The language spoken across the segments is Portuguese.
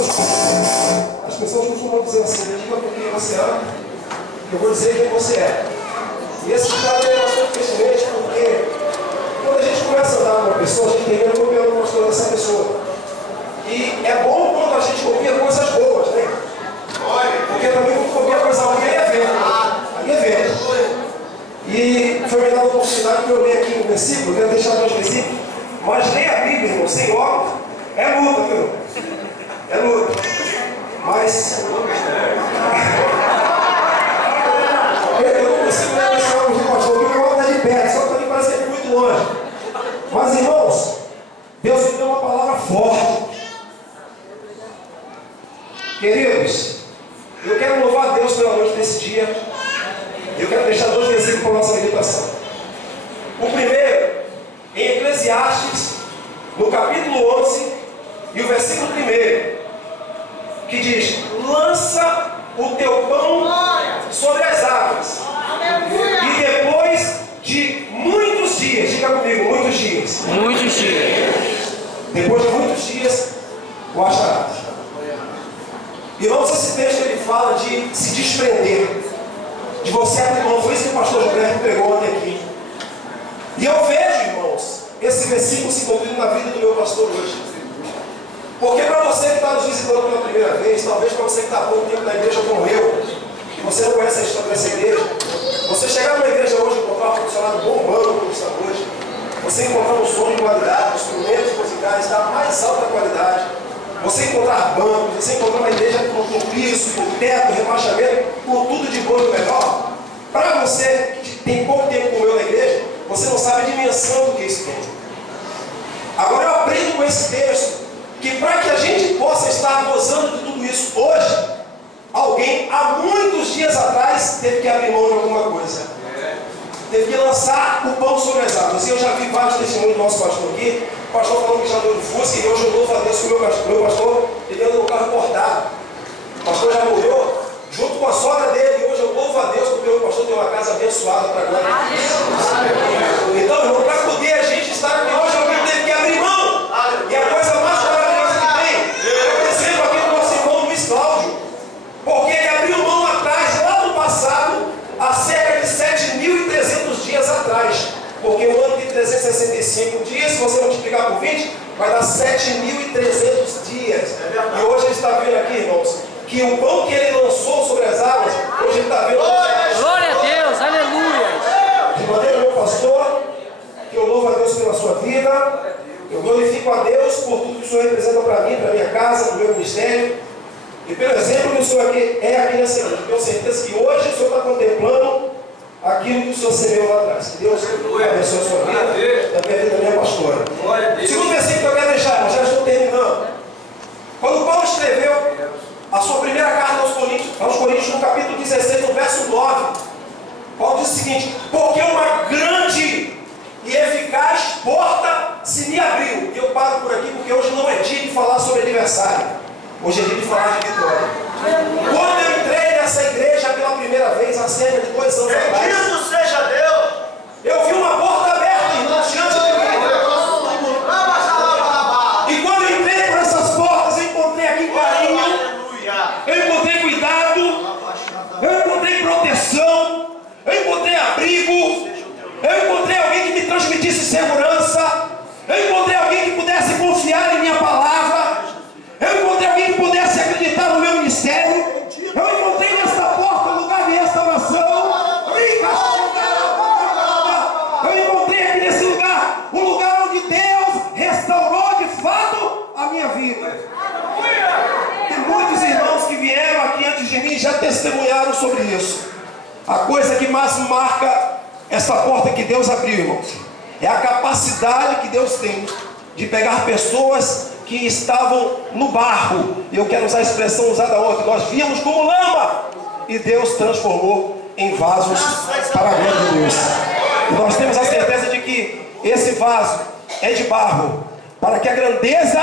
As pessoas costumam dizer assim: diga por quem você ama, eu vou dizer quem você é. E esse ditado é bastante pertinente, porque quando a gente começa a andar com uma pessoa, a gente tem medo do que gostou dessa pessoa. E é bom quando a gente copia coisas boas, né? Porque também quando copia coisa ruim, aí é vento. Aí é vento. E foi me dado a oportunidade que eu leio aqui um versículo, eu quero deixar dois versículos, mas ler a Bíblia, irmão, sem óculos, é luta, viu? É luta. Mas eu não consigo ler esse óculos do pastor, porque o óculos está de perto, só que ali parece que é muito longe. Mas, irmãos, Deus me deu uma palavra forte. Queridos, eu quero louvar a Deus pela noite desse dia. Eu quero deixar dois versículos para a nossa meditação. O primeiro, em Eclesiastes, no capítulo 11, e o versículo 1, que diz: lança o teu pão sobre as águas, e depois de muitos dias, diga comigo, muitos dias. Muitos dias. Depois de muitos dias, o acharás. Irmãos, esse texto ele fala de se desprender, de você abrir mão. Foi isso que o pastor Gilberto pregou ontem aqui. E eu vejo, irmãos, esse versículo se cumprindo na vida do meu pastor hoje. Porque para você que está nos visitando pela primeira vez, talvez para você que está há pouco tempo na igreja como eu, que você não conhece a história dessa igreja, você chegar numa igreja hoje e encontrar um funcionário bombando como está hoje, você encontrar um som de qualidade, instrumentos musicais da mais alta qualidade, você encontrar bancos, você encontrar uma igreja com piso, com teto, rebaixamento, com tudo de bom e melhor. Para você que tem pouco tempo como eu na igreja, você não sabe a dimensão do que isso tem. Agora eu aprendo com esse texto que para que a gente possa estar gozando de tudo isso hoje, alguém há muitos dias atrás teve que abrir mão de alguma coisa. Teve que lançar o pão sobre as águas. E eu já vi vários testemunhos do nosso pastor aqui. O pastor falou que já andou no Fusca, e hoje eu louvo a Deus que o meu pastor ele anda no carro portado. O pastor já morreu junto com a sogra dele. E hoje eu louvo a Deus porque o meu pastor tem uma casa abençoada para glória de Deus. Então, irmão, para poder a gente estar aqui hoje, alguém teve que abrir mão. E a coisa mais maravilhosa que tem, eu recebo aqui do nosso irmão Luiz Cláudio, porque ele abriu mão atrás, lá no passado, há cerca de 7.300 dias atrás. Porque o ano tem 365 dias, se você multiplicar por 20, vai dar 7.300 dias. E hoje ele está vendo aqui, irmãos, que o pão que ele lançou sobre as águas, hoje ele está vendo. Glória a Deus, aleluia. De maneira, meu pastor, que eu louvo a Deus pela sua vida, eu glorifico a Deus por tudo que o Senhor representa para mim, para minha casa, para o meu ministério, e pelo exemplo que o Senhor é aqui nessa igreja. Tenho certeza que hoje o Senhor está contemplando aquilo que o Senhor semeou lá atrás. Que Deus abençoe a sua vida, da minha vida da minha pastora. Segundo versículo que eu quero deixar, já estou terminando. Quando Paulo escreveu a sua primeira carta aos Coríntios, no capítulo 16, no verso 9, Paulo diz o seguinte: porque uma grande e eficaz porta se me abriu. E eu paro por aqui porque hoje não é dia de falar sobre aniversário. Hoje é dia de falar de vitória. Quando eu entrei nessa igreja pela primeira vez, há cerca de 2 anos atrás, bendito seja Deus! eu vi uma porta aberta, irmão, diante de mim. E quando eu entrei por essas portas, eu encontrei aqui carinho, eu encontrei cuidado, eu encontrei proteção, eu encontrei abrigo, eu encontrei alguém que me transmitisse segurança, eu encontrei alguém que pudesse confiar em minha palavra, eu encontrei alguém que pudesse acreditar no meu ministério, eu encontrei nessa porta um lugar de restauração, eu encontrei aqui nesse lugar um lugar onde Deus restaurou de fato a minha vida. E muitos irmãos que vieram aqui antes de mim já testemunharam sobre isso. A coisa que mais marca essa porta que Deus abriu, irmãos, é a capacidade que Deus tem de pegar pessoas que estavam no barro, e eu quero usar a expressão usada ontem, nós víamos como lama, e Deus transformou em vasos para a glória de Deus. E nós temos a certeza de que esse vaso é de barro, para que a grandeza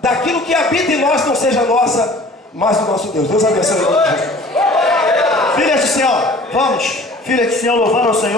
daquilo que habita em nós não seja nossa, mas do nosso Deus. Deus abençoe. Filhas do Senhor, vamos, filhas do Senhor, louvando ao Senhor.